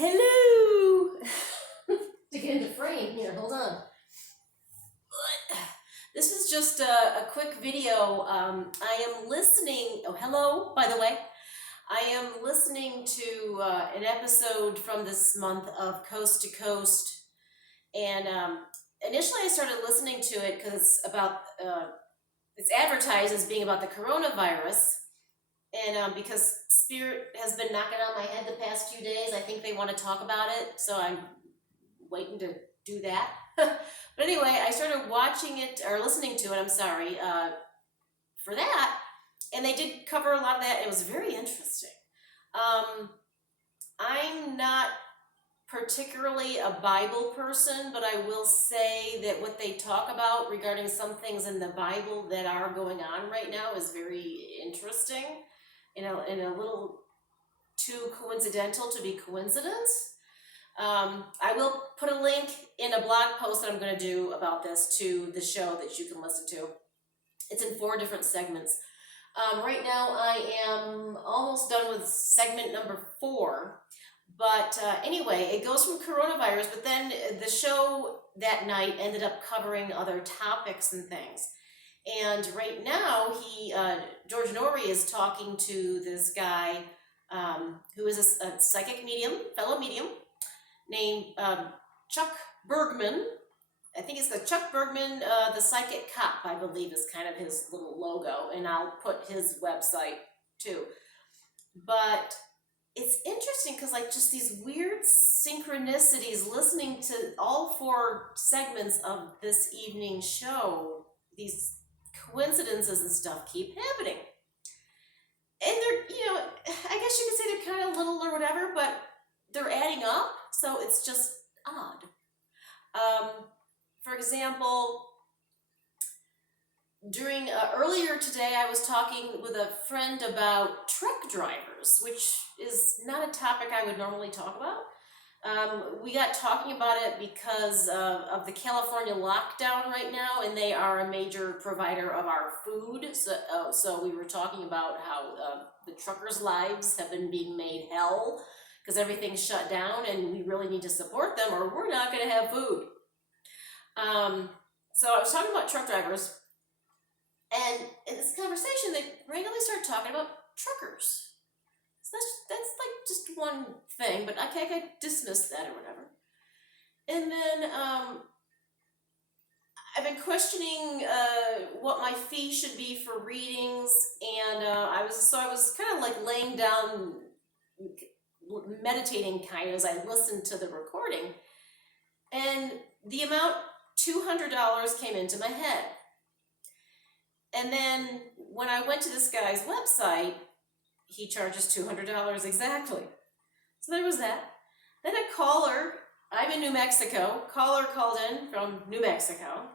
Hello! To get into frame here, hold on. This is just a quick video. I am listening, oh hello, by the way. I am listening to an episode from this month of Coast to Coast. And initially I started listening to it because it's about, it's advertised as being about the coronavirus. And because Spirit has been knocking on my head the past few days, I think they want to talk about it, so I'm waiting to do that. But anyway, I started watching it, or listening to it, I'm sorry, for that, and they did cover a lot of that. It was very interesting. I'm not particularly a Bible person, but I will say that what they talk about regarding some things in the Bible that are going on right now is very interesting. And a little too coincidental to be coincidence. I will put a link in a blog post that I'm going to do about this to the show that you can listen to. It's in 4 different segments. Right now I am almost done with segment number 4. But anyway, it goes from coronavirus, but then the show that night ended up covering other topics and things. And right now, George Norrie is talking to this guy who is a psychic medium, fellow medium, named Chuck Bergman. I think it's the Chuck Bergman, the Psychic Cop, I believe, is kind of his little logo. And I'll put his website too. But it's interesting because like just these weird synchronicities, listening to all 4 segments of this evening show, these coincidences and stuff keep happening. And they're, I guess you could say they're kind of little or whatever, but they're adding up, so it's just odd. For example, during earlier today, I was talking with a friend about truck drivers, which is not a topic I would normally talk about. We got talking about it because of the California lockdown right now, and they are a major provider of our food. So we were talking about how the truckers' lives have been being made hell because everything's shut down, and we really need to support them or we're not going to have food. So I was talking about truck drivers, and in this conversation, they randomly started talking about truckers. So that's like just one thing, but I can dismiss that or whatever. And then I've been questioning what my fee should be for readings, and I was kind of like laying down, meditating kind of as I listened to the recording, and the amount $200 came into my head. And then when I went to this guy's website, he charges $200 exactly. So there was that. Then a caller, I'm in New Mexico, caller called in from New Mexico.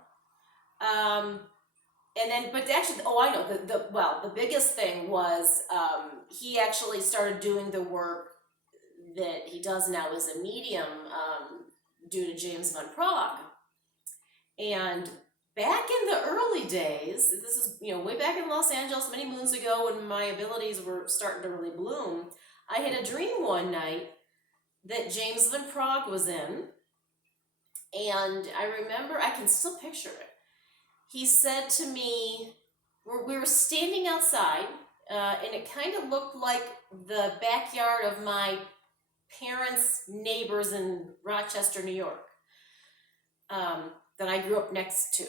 And then, but actually, I know, the biggest thing was he actually started doing the work that he does now as a medium due to James Van Praagh. And back in the early days, this is, way back in Los Angeles, many moons ago when my abilities were starting to really bloom, I had a dream one night that James Van Praagh was in, and I remember, I can still picture it. He said to me, we were standing outside, and it kind of looked like the backyard of my parents' neighbors in Rochester, New York, that I grew up next to.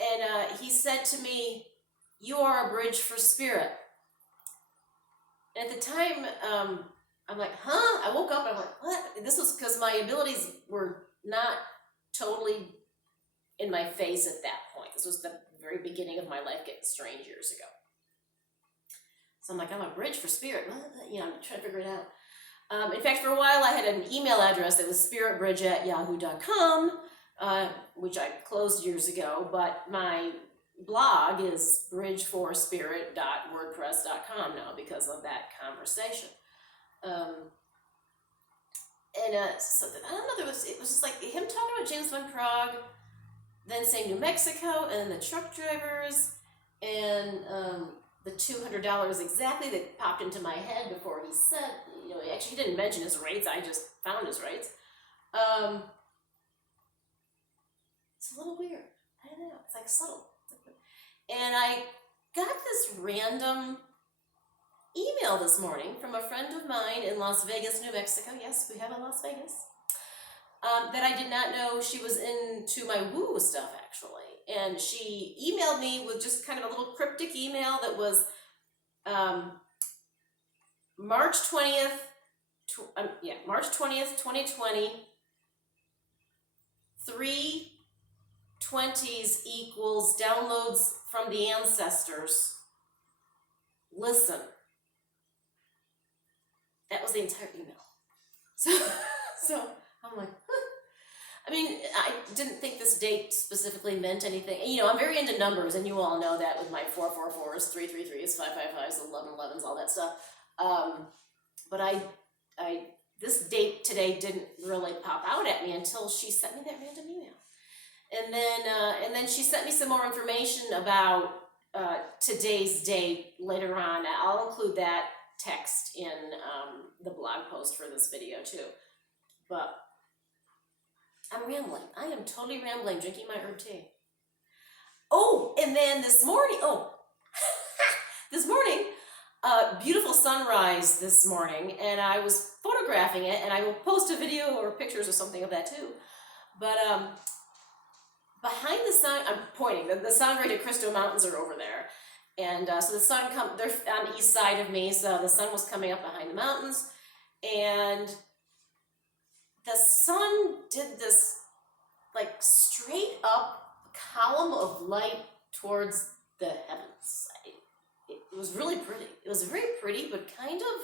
And he said to me, "You are a bridge for spirit." And at the time, I'm like, huh? I woke up and I'm like, what? And this was because my abilities were not totally in my face at that point. This was the very beginning of my life getting strange years ago. So I'm like, I'm a bridge for spirit. I'm trying to figure it out. In fact, for a while, I had an email address that was spiritbridge@yahoo.com, which I closed years ago, but my blog is bridgeforspirit.wordpress.com now because of that conversation. So I don't know, it was just like him talking about James Van Praagh, then saying New Mexico, and then the truck drivers, and the $200 exactly that popped into my head before he said, actually he didn't mention his rates, I just found his rates. It's a little weird. I don't know, it's like subtle. And I got this random email this morning from a friend of mine in Las Vegas, New Mexico. Yes, we have a Las Vegas. That I did not know she was into my woo stuff, actually. And she emailed me with just kind of a little cryptic email that was March 20th, March 20th, 2020, 3/20s equals downloads from the ancestors. Listen. That was the entire email. So I'm like, huh. I mean, I didn't think this date specifically meant anything. I'm very into numbers, and you all know that with my 444s, 333s, 555s, 1111s, all that stuff. But this date today didn't really pop out at me until she sent me that random email. And then she sent me some more information about today's date later on. I'll include that text in the blog post for this video too. But I'm rambling. I am totally rambling, drinking my herb tea. Oh, and then this morning, beautiful sunrise this morning, and I was photographing it, and I will post a video or pictures or something of that too. But behind the sun, I'm pointing, the Sangre de Cristo Mountains are over there. And so the sun they're on the east side of me, so the sun was coming up behind the mountains, and the sun did this like straight up column of light towards the heavens. It was really pretty. It was very pretty, but kind of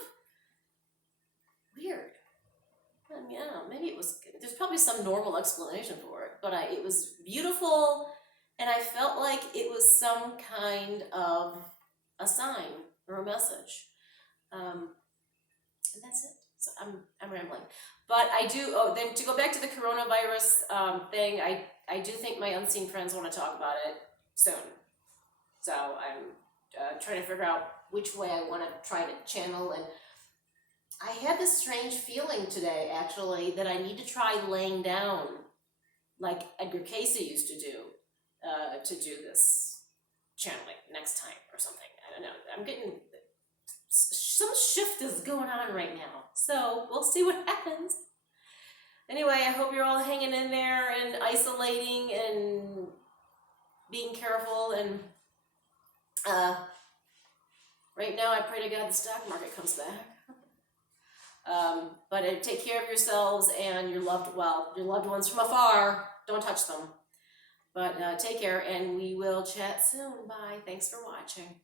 weird. I mean, I don't know, maybe it was, there's probably some normal explanation for it, but it was beautiful, and I felt like it was some kind of a sign or a message. And that's it. So I'm rambling. But I do, then to go back to the coronavirus thing, I do think my unseen friends want to talk about it soon. So I'm trying to figure out which way I want to try to channel. And I had this strange feeling today, actually, that I need to try laying down like Edgar Cayce used to do this channeling next time or something. I don't know. I'm getting, some shift is going on right now. So we'll see what happens. Anyway, I hope you're all hanging in there and isolating and being careful. And right now, I pray to God the stock market comes back. But take care of yourselves and your loved ones from afar. Don't touch them. But take care, and we will chat soon. Bye. Thanks for watching.